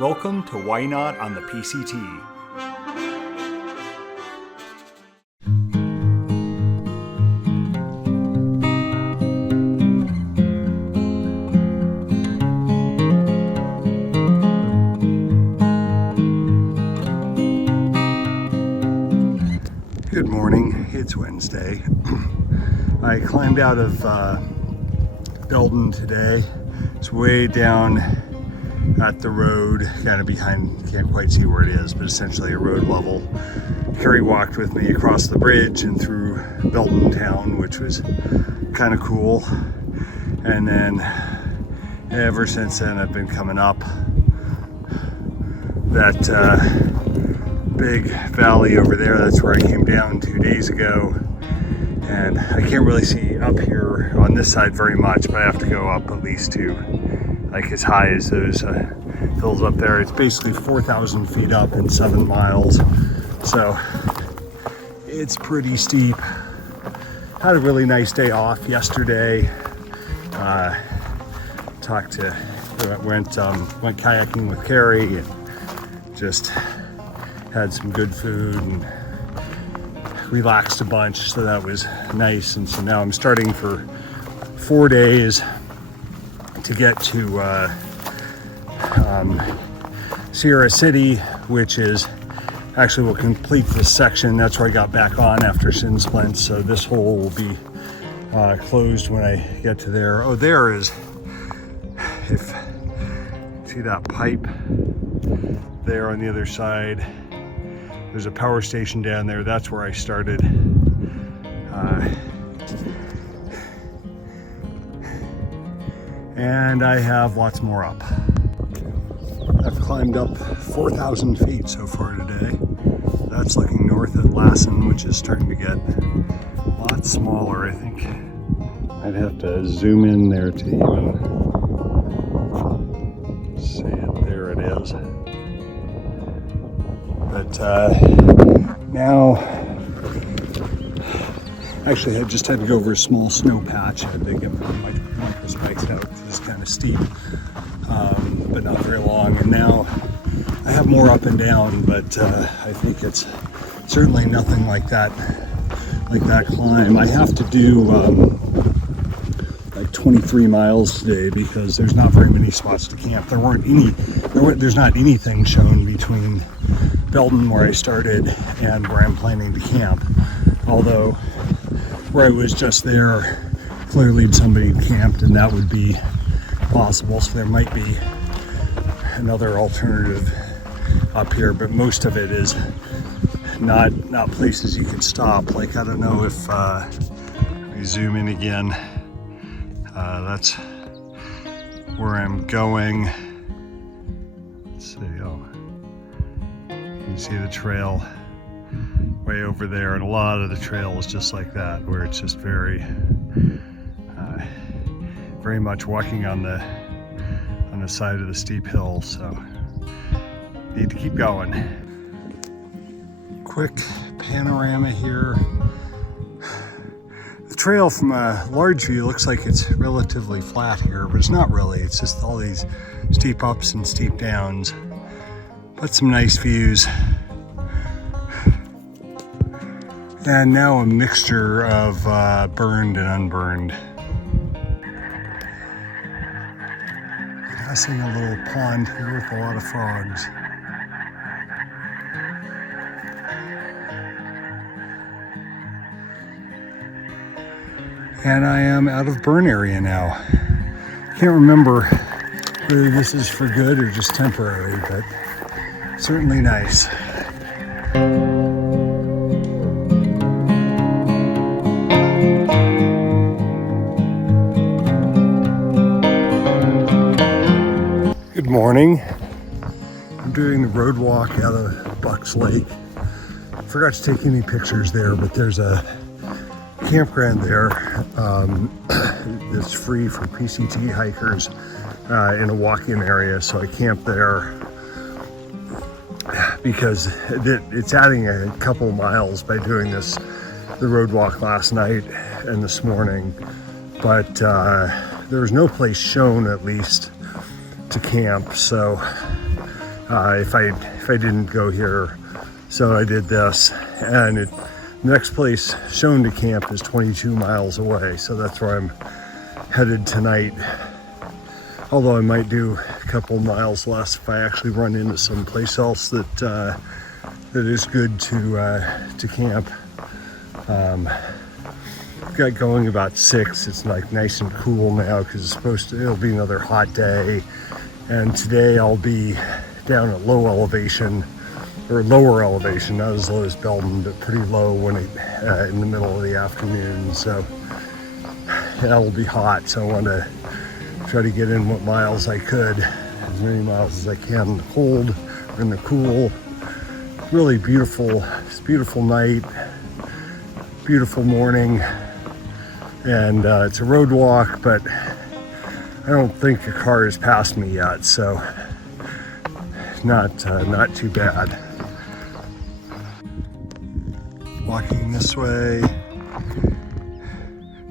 Welcome to Ynot on the PCT. Good morning, it's Wednesday. I climbed out of Belden today. It's way down at the road, kind of behind, can't quite see where it is, but essentially a road level. Carrie walked with me across the bridge and through Belden town, which was kind of cool. And then ever since then I've been coming up that big valley over there. That's where I came down 2 days ago. And I can't really see up here on this side very much, but I have to go up at least to like as high as those hills up there. It's basically 4,000 feet up and 7 miles. So it's pretty steep. Had a really nice day off yesterday. Went kayaking with Carrie and just had some good food and relaxed a bunch, so that was nice. And so now I'm starting for 4 days to get to Sierra City, which is actually will complete this section. That's where I got back on after shin splints, so this hole will be closed when I get to there. Oh, there is, if see that pipe there on the other side, there's a power station down there. That's where I started. And I have lots more up. I've climbed up 4,000 feet so far today. That's looking north at Lassen, which is starting to get a lot smaller, I think. I'd have to zoom in there to even see it. There it is. But now, actually I just had to go over a small snow patch. I had to get my bikes out. It's kind of steep, but not very long. And now I have more up and down, but I think it's certainly nothing like that climb. I have to do like 23 miles today because there's not very many spots to camp. There's not anything shown between Belden, where I started, and where I'm planning to camp. Although where I was just there, clearly somebody camped, and that would be possible. So there might be another alternative up here, but most of it is not places you could stop. Like, I don't know if we zoom in again. That's where I'm going. Let's see. Oh, you can see the trail way over there, and a lot of the trail is just like that, where it's just very much walking on the side of the steep hill. So need to keep going. Quick panorama here. The trail from a large view looks like it's relatively flat here, but it's not really. It's just all these steep ups and steep downs, but some nice views. And now a mixture of burned and unburned. Passing a little pond here with a lot of frogs. And I am out of burn area now. Can't remember whether this is for good or just temporary, but certainly nice. Good morning. I'm doing the road walk out of Bucks Lake. Forgot to take any pictures there, but there's a campground there that's free for PCT hikers in a walk-in area. So I camped there because it's adding a couple miles by doing the road walk last night and this morning. But there was no place shown, at least, to camp, so if I didn't go here. So I did this, and the next place shown to camp is 22 miles away. So that's where I'm headed tonight. Although I might do a couple miles less if I actually run into some place else that is good to camp. Got going about 6. It's like nice and cool now because it'll be another hot day. And today I'll be down at low elevation, or lower elevation, not as low as Belden, but pretty low when in the middle of the afternoon. So that'll be hot. So I want to try to get in what miles I could, as many miles as I can in the cold or in the cool. Really beautiful. It's a beautiful night, beautiful morning, and it's a road walk, but I don't think a car has passed me yet, so not too bad. Walking this way,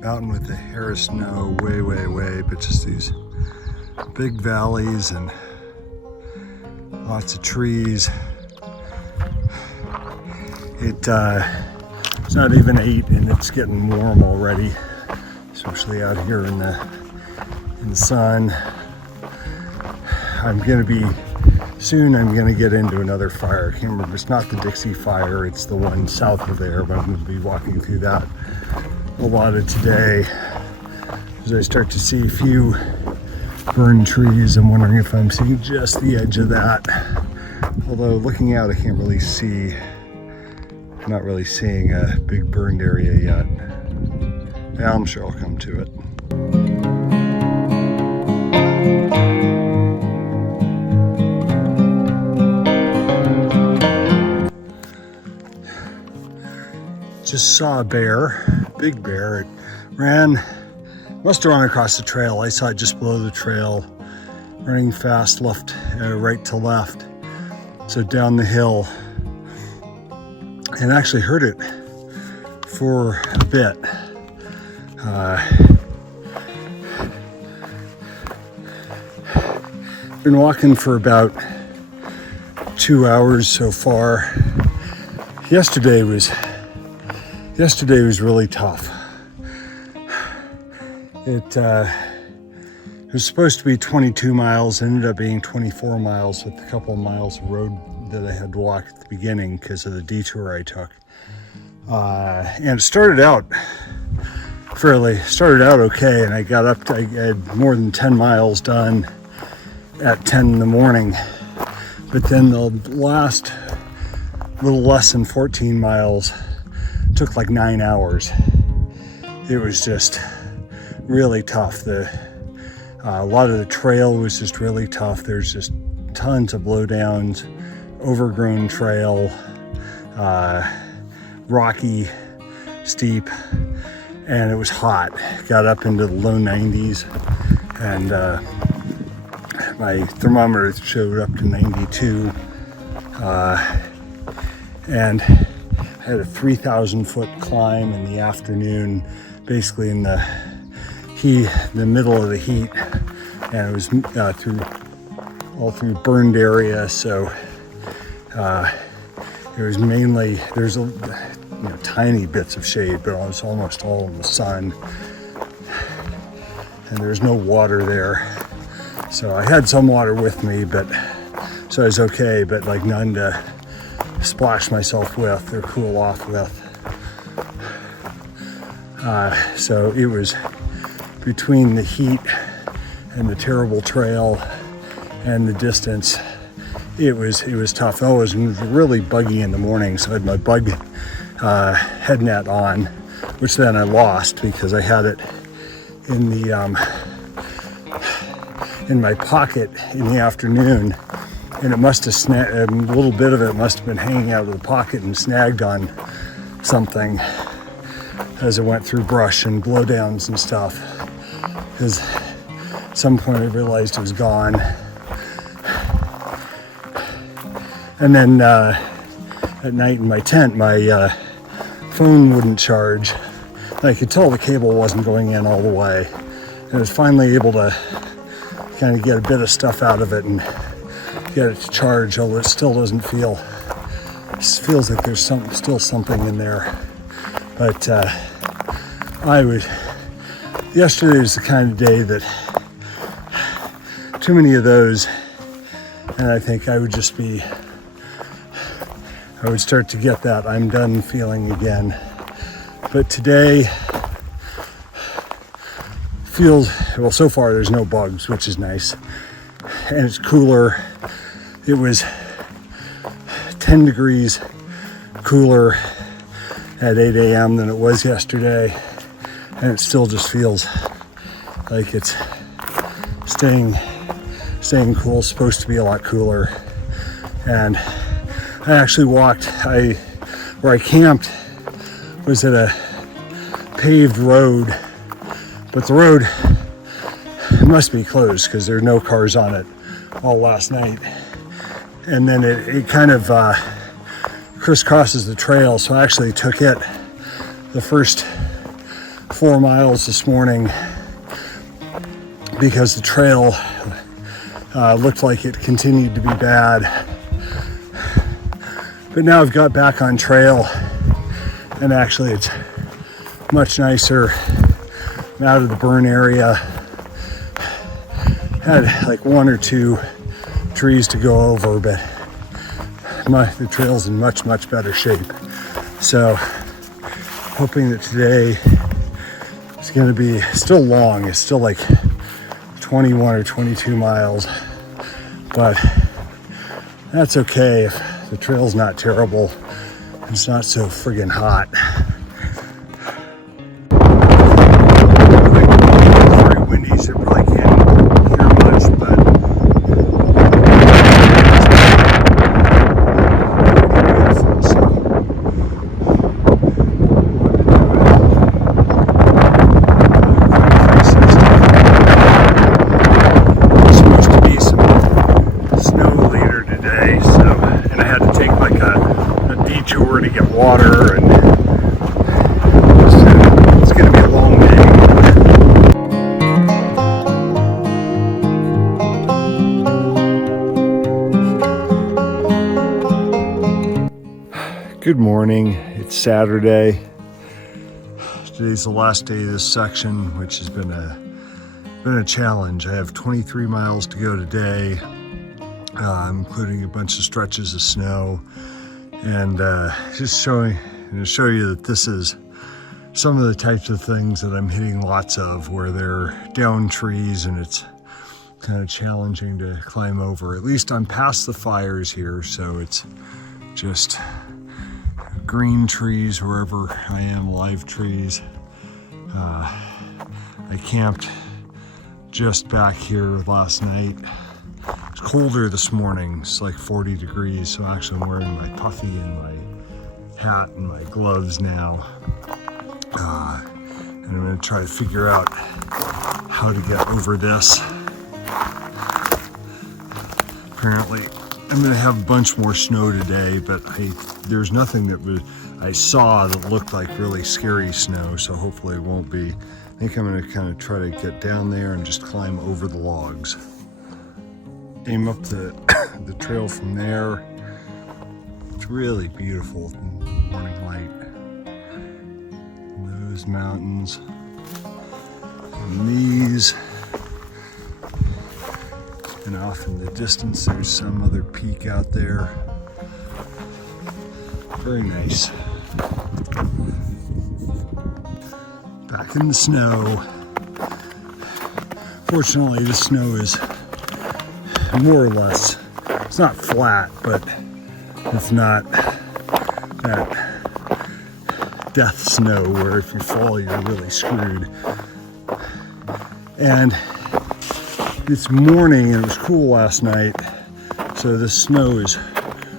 mountain with a hair of snow way, but just these big valleys and lots of trees. It's not even 8 and it's getting warm already, especially out here in the sun. I'm gonna get into another fire. I can't remember, it's not the Dixie fire, it's the one south of there, but I'm gonna be walking through that a lot of today. As I start to see a few burned trees, I'm wondering if I'm seeing just the edge of that. Although looking out, I can't really see, I'm not really seeing a big burned area yet. Yeah, I'm sure I'll come to it. Just saw a bear, big bear. It must have run across the trail. I saw it just below the trail, running fast right to left. So down the hill, and actually heard it for a bit. Been walking for about 2 hours so far. Yesterday was really tough. It was supposed to be 22 miles, ended up being 24 miles with a couple of miles of road that I had to walk at the beginning because of the detour I took. And it started out okay, and I had more than 10 miles done at 10 in the morning. But then the last little less than 14 miles took like 9 hours. It was just really tough. A lot of the trail was just really tough. There's just tons of blowdowns, overgrown trail, rocky, steep, and it was hot. Got up into the low 90s, and my thermometer showed up to 92, and I had a 3,000 foot climb in the afternoon, basically in the middle of the heat, and it was all through burned area. So it was mainly, there's tiny bits of shade, but it was almost all in the sun, and there's no water there. So I had some water with me, so I was okay, but like none to splash myself with or cool off with. So it was between the heat and the terrible trail and the distance. It was tough. Oh, it was really buggy in the morning, so I had my bug head net on, which then I lost because I had it in my pocket in the afternoon, and it must have a little bit of it must have been hanging out of the pocket and snagged on something as I went through brush and blowdowns and stuff, because at some point I realized it was gone. And then at night in my tent, my phone wouldn't charge. I could tell the cable wasn't going in all the way, and I was finally able to kind of get a bit of stuff out of it and get it to charge, although it still doesn't feel, it feels like there's still something in there. But yesterday was the kind of day that too many of those, and I think I would start to get that I'm done feeling again. But today feels, well, so far there's no bugs, which is nice. And it's cooler. It was 10 degrees cooler at 8 a.m. than it was yesterday. And it still just feels like it's staying cool. It's supposed to be a lot cooler. And I actually walked, where I camped was at a paved road, but the road must be closed because there are no cars on it all last night. And then it kind of crisscrosses the trail, so I actually took it the first 4 miles this morning because the trail looked like it continued to be bad. But now I've got back on trail, and actually it's much nicer. I'm out of the burn area. Had like 1 or 2 trees to go over, but the trail's in much better shape. So hoping that today is going to be still long. It's still like 21 or 22 miles, but that's okay if the trail's not terrible. It's not so friggin' hot. Very windy, so you probably can't hear much, but there's supposed to be some snow later today, so, and I had to take like a detour to get water, and it's going to be a long day. Good morning. It's Saturday. Today's the last day of this section, which has been a challenge. I have 23 miles to go today, including a bunch of stretches of snow. And just show you that this is some of the types of things that I'm hitting lots of, where they're down trees and it's kind of challenging to climb over. At least I'm past the fires here, so it's just green trees wherever I am, live trees. I camped just back here last night. It's colder this morning. It's like 40 degrees, so actually I'm wearing my puffy and my hat and my gloves now. And I'm going to try to figure out how to get over this. Apparently I'm going to have a bunch more snow today, but there's nothing that I saw that looked like really scary snow, so hopefully it won't be. I think I'm going to kind of try to get down there and just climb over the logs. Aim up the trail from there. It's really beautiful in the morning light. And those mountains and these, and off in the distance there's some other peak out there. Very nice. Back in the snow. Fortunately, the snow is more or less, it's not flat, but it's not that death snow where if you fall you're really screwed. And it's morning and it was cool last night, so the snow is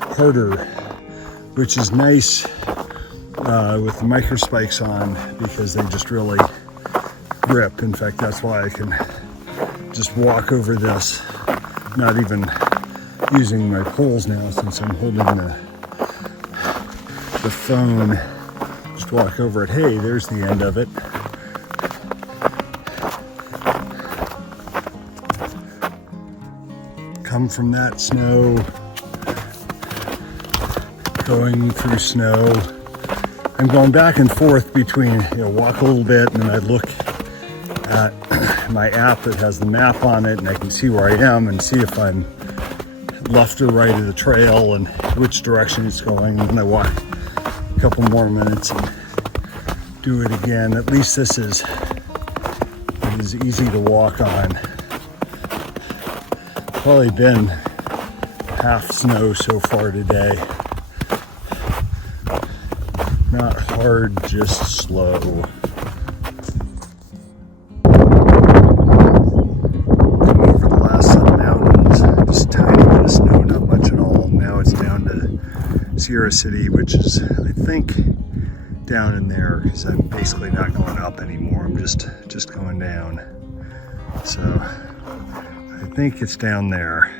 harder, which is nice with the microspikes on, because they just really grip. In fact, that's why I can just walk over this, not even using my poles now since I'm holding the phone. Just walk over it. Hey, there's the end of it. come from that snow, going through snow. I'm going back and forth between, walk a little bit and then I look at my app that has the map on it and I can see where I am and see if I'm left or right of the trail and which direction it's going. And then I walk a couple more minutes and do it again. At least this is easy to walk on. Probably been half snow so far today. Not hard, just slow. Come over the last set of mountains, just a tiny bit of snow, not much at all. Now it's down to Sierra City, which is, I think, down in there, because I'm basically not going up anymore. I'm just going down. So I think it's down there.